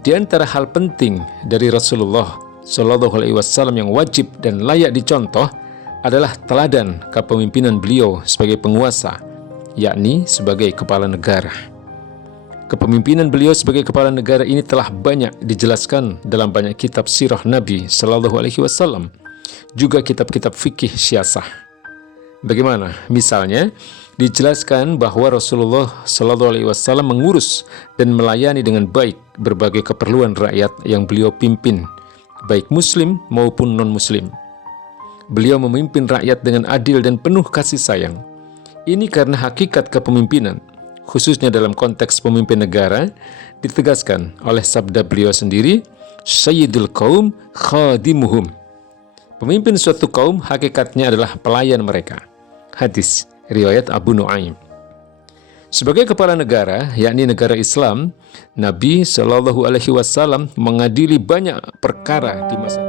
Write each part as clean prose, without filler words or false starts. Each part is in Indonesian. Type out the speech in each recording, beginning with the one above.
Di antara hal penting dari Rasulullah Shallallahu Alaihi Wasallam yang wajib dan layak dicontoh adalah teladan kepemimpinan beliau sebagai penguasa, yakni sebagai kepala negara. Kepemimpinan beliau sebagai kepala negara ini telah banyak dijelaskan dalam banyak kitab sirah Nabi Shallallahu Alaihi Wasallam, juga kitab-kitab fikih syiasah. Bagaimana? Misalnya, dijelaskan bahwa Rasulullah Shallallahu Alaihi Wasallam mengurus dan melayani dengan baik berbagai keperluan rakyat yang beliau pimpin, baik Muslim maupun non-Muslim. Beliau memimpin rakyat dengan adil dan penuh kasih sayang. Ini karena hakikat kepemimpinan, khususnya dalam konteks pemimpin negara, ditegaskan oleh sabda beliau sendiri, Sayyidul Qaum Khadimuhum. Pemimpin suatu kaum hakikatnya adalah pelayan mereka. Hadis riwayat Abu Nuaim. Sebagai kepala negara, yakni negara Islam, Nabi Shallallahu Alaihi Wasallam mengadili banyak perkara di masa.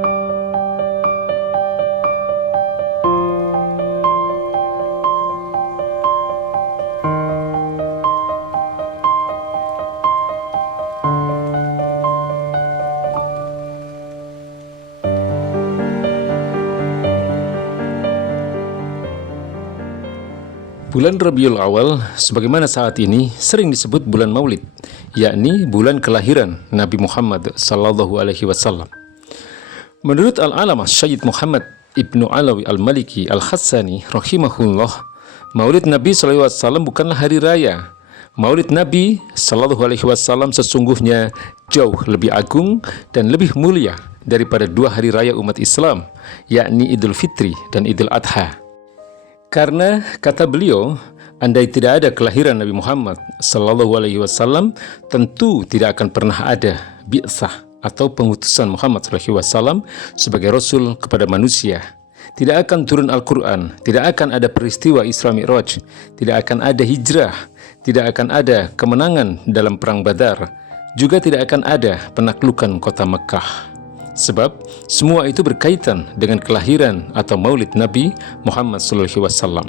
Bulan Rabiul Awal, sebagaimana saat ini, sering disebut bulan Maulid, yakni bulan kelahiran Nabi Muhammad Sallallahu Alaihi Wasallam. Menurut Al-Alamah Syed Muhammad Ibnu Alawi Al-Maliki Al-Hassani rahimahullah, Maulid Nabi Sallallahu Alaihi Wasallam bukanlah hari raya. Maulid Nabi Sallallahu Alaihi Wasallam sesungguhnya jauh lebih agung dan lebih mulia daripada dua hari raya umat Islam, yakni Idul Fitri dan Idul Adha. Karena kata beliau, andai tidak ada kelahiran Nabi Muhammad Sallallahu Alaihi Wasallam, tentu tidak akan pernah ada bi'tsah atau pengutusan Muhammad Sallallahu Alaihi Wasallam sebagai Rasul kepada manusia. Tidak akan turun Al-Quran, tidak akan ada peristiwa Isra Mi'raj, tidak akan ada hijrah, tidak akan ada kemenangan dalam Perang Badar, juga tidak akan ada penaklukan kota Mekah. Sebab semua itu berkaitan dengan kelahiran atau maulid Nabi Muhammad SAW.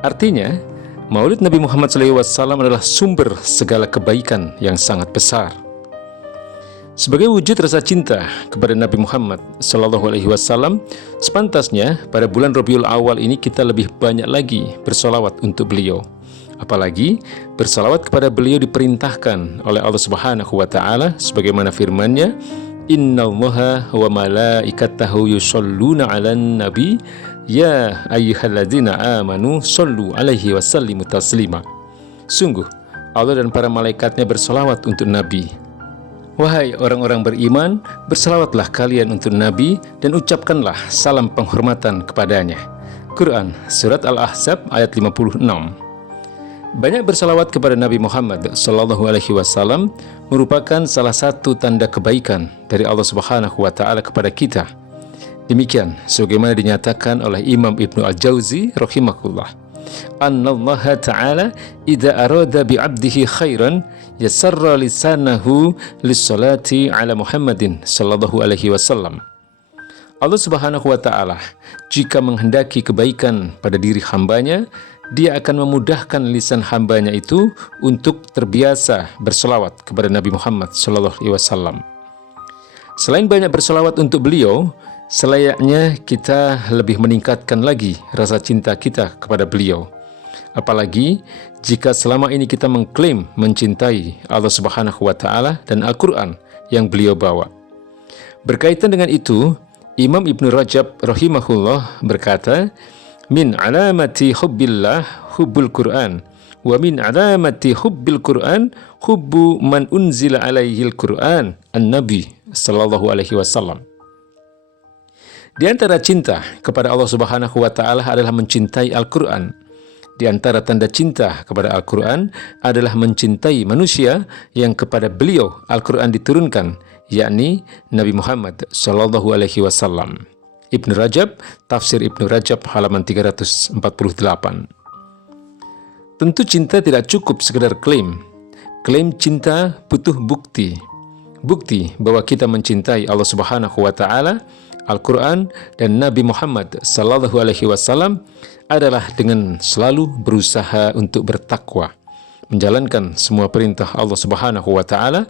Artinya, maulid Nabi Muhammad SAW adalah sumber segala kebaikan yang sangat besar. Sebagai wujud rasa cinta kepada Nabi Muhammad SAW, sepantasnya pada bulan Rabiul Awal ini kita lebih banyak lagi bersolawat untuk beliau. Apalagi bersolawat kepada beliau diperintahkan oleh Allah Subhanahu wa Ta'ala, sebagaimana firman-Nya, Innallaha wa malaikatahu yusholluna 'alan nabi ya ayyuhalladzina amanu shollu 'alaihi wasallimu taslima. Sungguh Allah dan para malaikatnya berselawat untuk Nabi. Wahai orang-orang beriman, berselawatlah kalian untuk Nabi dan ucapkanlah salam penghormatan kepadanya. Quran Surat Al-Ahzab ayat 56. Banyak bersalawat kepada Nabi Muhammad Sallallahu Alaihi Wasallam merupakan salah satu tanda kebaikan dari Allah Subhanahu Wa Taala kepada kita. Demikian sebagaimana dinyatakan oleh Imam Ibnu Al-Jauzi rahimahullah. Annallaha Ta'ala idza arada bi'abdihi khairan yasarra lisanahu lis-salati ala Muhammadin Sallallahu Alaihi Wasallam. Allah Subhanahu Wa Taala jika menghendaki kebaikan pada diri hambanya, Dia akan memudahkan lisan hambanya itu untuk terbiasa berselawat kepada Nabi Muhammad SAW. Selain banyak berselawat untuk beliau, selayaknya kita lebih meningkatkan lagi rasa cinta kita kepada beliau. Apalagi jika selama ini kita mengklaim mencintai Allah Subhanahu wa Ta'ala dan Al-Quran yang beliau bawa. Berkaitan dengan itu, Imam Ibnu Rajab rahimahullah berkata, Min alamati hubbillah hubbul Qur'an wa min alamati hubbil Qur'an hubbu man unzila alaihil Qur'an an-Nabi sallallahu alaihi wasallam. Di antara cinta kepada Allah Subhanahu wa Ta'ala adalah mencintai Al-Quran. Di antara tanda cinta kepada Al-Quran adalah mencintai manusia yang kepada beliau Al-Quran diturunkan, yakni Nabi Muhammad sallallahu alaihi wasallam. Ibnu Rajab, Tafsir Ibnu Rajab halaman 348. Tentu cinta tidak cukup sekedar klaim. Klaim cinta butuh bukti. Bukti bahwa kita mencintai Allah Subhanahu wa Ta'ala, Al-Quran dan Nabi Muhammad sallallahu alaihi wasallam adalah dengan selalu berusaha untuk bertakwa, menjalankan semua perintah Allah Subhanahu wa Ta'ala,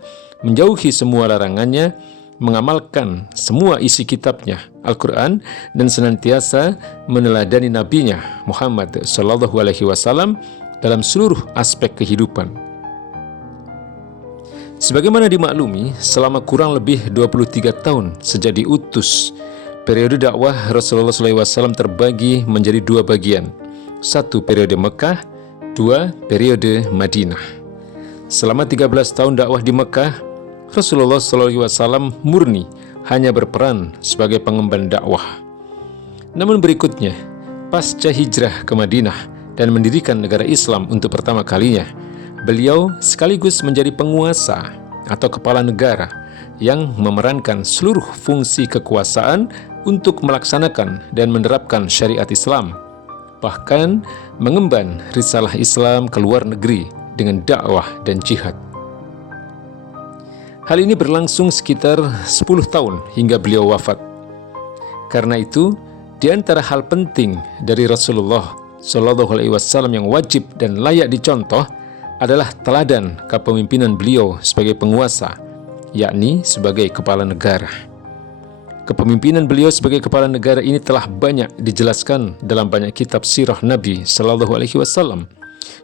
menjauhi semua larangannya, mengamalkan semua isi kitabnya, Al-Quran, dan senantiasa meneladani nabinya Muhammad Sallallahu Alaihi Wasallam dalam seluruh aspek kehidupan. Sebagaimana dimaklumi, selama kurang lebih 23 tahun sejak diutus, periode dakwah Rasulullah SAW terbagi menjadi dua bagian. Satu periode Mekah, dua periode Madinah. Selama 13 tahun dakwah di Mekah, Rasulullah SAW murni hanya berperan sebagai pengemban dakwah. Namun berikutnya, pasca hijrah ke Madinah dan mendirikan negara Islam untuk pertama kalinya, beliau sekaligus menjadi penguasa atau kepala negara yang memerankan seluruh fungsi kekuasaan untuk melaksanakan dan menerapkan syariat Islam, bahkan mengemban risalah Islam ke luar negeri dengan dakwah dan jihad. Hal ini berlangsung sekitar 10 tahun hingga beliau wafat. Karena itu, di antara hal penting dari Rasulullah SAW yang wajib dan layak dicontoh adalah teladan kepemimpinan beliau sebagai penguasa, yakni sebagai kepala negara. Kepemimpinan beliau sebagai kepala negara ini telah banyak dijelaskan dalam banyak kitab sirah Nabi Sallallahu Alaihi Wasallam,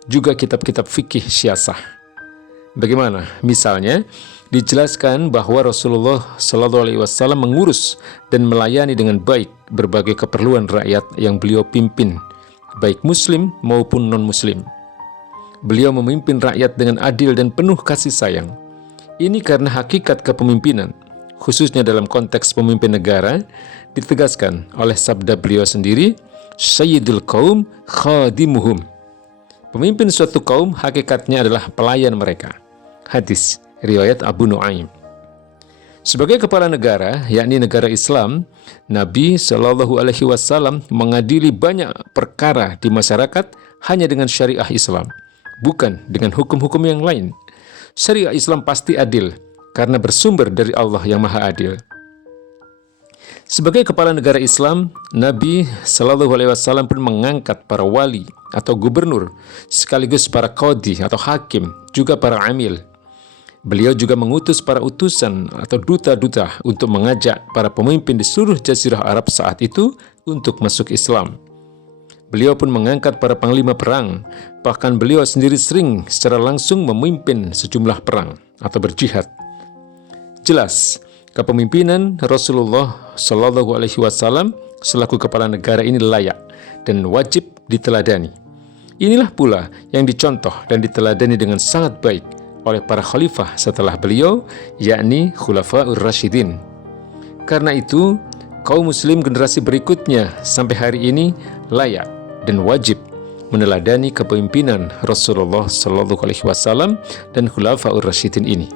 juga kitab-kitab fikih syiasah. Bagaimana? Misalnya, dijelaskan bahwa Rasulullah Sallallahu Alaihi Wasallam mengurus dan melayani dengan baik berbagai keperluan rakyat yang beliau pimpin, baik Muslim maupun non-Muslim. Beliau memimpin rakyat dengan adil dan penuh kasih sayang. Ini karena hakikat kepemimpinan, khususnya dalam konteks pemimpin negara, ditegaskan oleh sabda beliau sendiri, Sayyidul Qaum Khadimuhum. Pemimpin suatu kaum hakikatnya adalah pelayan mereka. Hadis riwayat Abu Nuaim. Sebagai kepala negara, yakni negara Islam, Nabi Shallallahu Alaihi Wasallam mengadili banyak perkara di masyarakat hanya dengan syariah Islam, bukan dengan hukum-hukum yang lain. Syariah Islam pasti adil karena bersumber dari Allah yang Maha Adil. Sebagai kepala negara Islam, Nabi Shallallahu Alaihi Wasallam pun mengangkat para wali atau gubernur, sekaligus para qadhi atau hakim, juga para amil. Beliau juga mengutus para utusan atau duta-duta untuk mengajak para pemimpin di seluruh jazirah Arab saat itu untuk masuk Islam. Beliau pun mengangkat para panglima perang, bahkan beliau sendiri sering secara langsung memimpin sejumlah perang atau berjihad. Jelas, kepemimpinan Rasulullah Shallallahu Alaihi Wasallam selaku kepala negara ini layak dan wajib diteladani. Inilah pula yang dicontoh dan diteladani dengan sangat baik oleh para khalifah setelah beliau, yakni Khulafaur Rasyidin. Karena itu, kaum muslim generasi berikutnya sampai hari ini layak dan wajib meneladani kepemimpinan Rasulullah Sallallahu Alaihi Wasallam dan Khulafaur Rasyidin ini.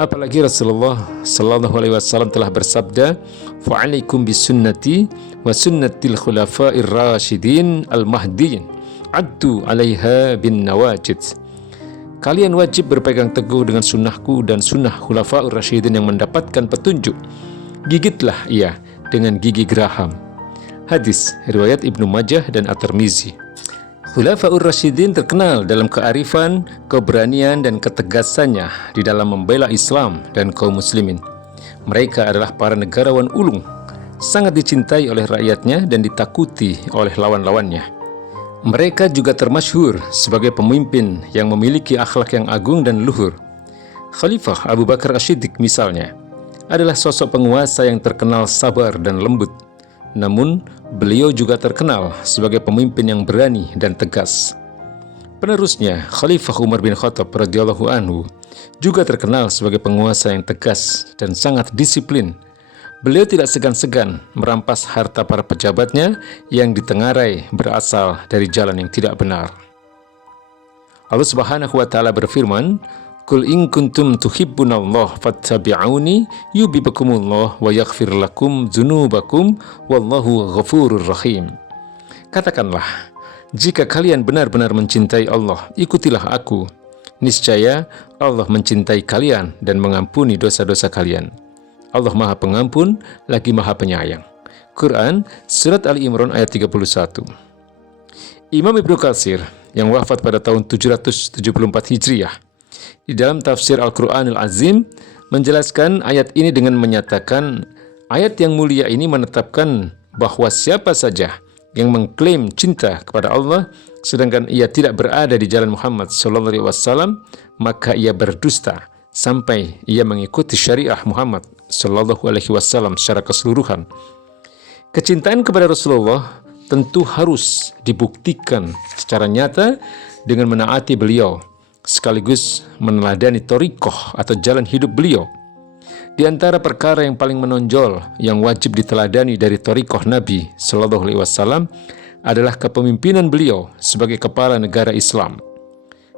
Apalagi Rasulullah Sallallahu Alaihi Wasallam telah bersabda, "Fa'alaikum bisunnati wa sunnatil khulafair rasyidin al-mahdiyyin, addu 'alaiha bin nawajid." Kalian wajib berpegang teguh dengan sunnahku dan sunnah Khulafaur Rasyidin yang mendapatkan petunjuk. Gigitlah ia dengan gigi geraham. Hadis riwayat Ibnu Majah dan At-Tirmizi. Khulafaur Rasyidin terkenal dalam kearifan, keberanian, dan ketegasannya di dalam membela Islam dan kaum muslimin. Mereka adalah para negarawan ulung, sangat dicintai oleh rakyatnya dan ditakuti oleh lawan-lawannya. Mereka juga termasyhur sebagai pemimpin yang memiliki akhlak yang agung dan luhur. Khalifah Abu Bakar Asy-Siddiq misalnya adalah sosok penguasa yang terkenal sabar dan lembut. Namun, beliau juga terkenal sebagai pemimpin yang berani dan tegas. Penerusnya, Khalifah Umar bin Khattab radhiyallahu anhu juga terkenal sebagai penguasa yang tegas dan sangat disiplin. Beliau tidak segan-segan merampas harta para pejabatnya yang ditengarai berasal dari jalan yang tidak benar. Allah Subhanahu wa taala berfirman, "Qul in kuntum tuhibbunallah fattabi'uni yuhibbukumullah wa yaghfir lakum dzunubakum wallahu ghafurur rahim." Katakanlah, jika kalian benar-benar mencintai Allah, ikutilah aku. Niscaya Allah mencintai kalian dan mengampuni dosa-dosa kalian. Allah Maha Pengampun lagi Maha Penyayang. Quran Surat Ali Imran ayat 31. Imam Ibnu Katsir yang wafat pada tahun 774 Hijriah, di dalam tafsir Al-Quranul Azim menjelaskan ayat ini dengan menyatakan ayat yang mulia ini menetapkan bahwa siapa saja yang mengklaim cinta kepada Allah sedangkan ia tidak berada di jalan Muhammad SAW, maka ia berdusta sampai ia mengikuti syariah Muhammad SAW secara keseluruhan. Kecintaan kepada Rasulullah tentu harus dibuktikan secara nyata dengan menaati beliau, sekaligus meneladani thariqah atau jalan hidup beliau. Di antara perkara yang paling menonjol yang wajib diteladani dari thariqah Nabi Sallallahu Alaihi Wasallam adalah kepemimpinan beliau sebagai kepala negara Islam.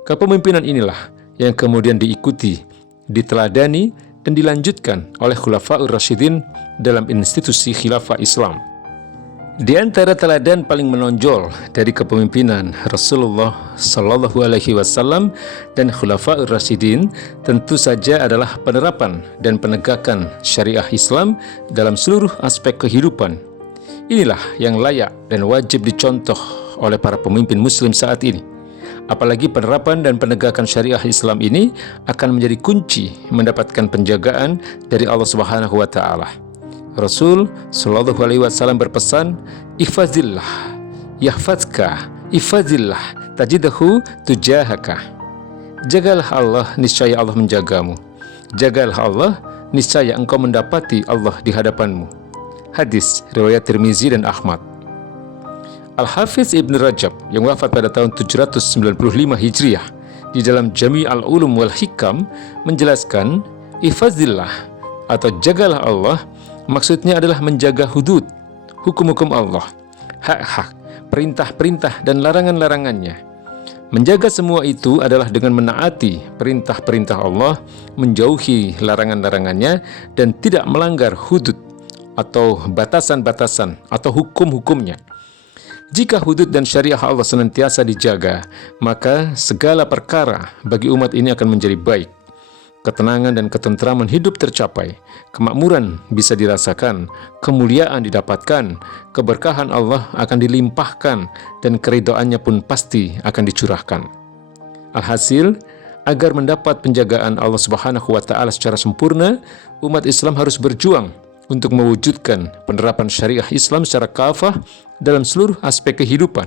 Kepemimpinan inilah yang kemudian diikuti, diteladani, dan dilanjutkan oleh Khulafaur Rasyidin dalam institusi khilafah Islam. Di antara teladan paling menonjol dari kepemimpinan Rasulullah Sallallahu Alaihi Wasallam dan Khulafaur Rasyidin tentu saja adalah penerapan dan penegakan syariah Islam dalam seluruh aspek kehidupan. Inilah yang layak dan wajib dicontoh oleh para pemimpin Muslim saat ini. Apalagi penerapan dan penegakan syariah Islam ini akan menjadi kunci mendapatkan penjagaan dari Allah Subhanahu wa Ta'ala. Rasul Shallallahu Alaihi Wasallam berpesan, "Ihfazillah, yahfazka, ihfazillah, tajidahu tujahaka." Jagalah Allah, niscaya Allah menjagamu. Jagalah Allah, niscaya engkau mendapati Allah di hadapanmu. Hadis riwayat Tirmizi dan Ahmad. Al-Hafiz Ibn Rajab yang wafat pada tahun 795 Hijriah di dalam Jami' al-Ulum wal Hikam menjelaskan, "Ihfazillah" atau jagalah Allah maksudnya adalah menjaga hudud, hukum-hukum Allah, hak-hak, perintah-perintah dan larangan-larangannya. Menjaga semua itu adalah dengan menaati perintah-perintah Allah, menjauhi larangan-larangannya, dan tidak melanggar hudud atau batasan-batasan atau hukum-hukumnya. Jika hudud dan syariah Allah senantiasa dijaga, maka segala perkara bagi umat ini akan menjadi baik. Ketenangan dan ketentraman hidup tercapai, kemakmuran bisa dirasakan, kemuliaan didapatkan, keberkahan Allah akan dilimpahkan, dan keridhaannya pun pasti akan dicurahkan. Alhasil, agar mendapat penjagaan Allah Subhanahu wa Ta'ala secara sempurna, umat Islam harus berjuang untuk mewujudkan penerapan syariah Islam secara kafah dalam seluruh aspek kehidupan.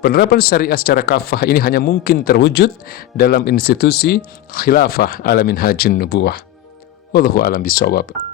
Penerapan syariah secara kafah ini hanya mungkin terwujud dalam institusi khilafah ala minhajin nubuwah. Wallahu a'lam bishawab.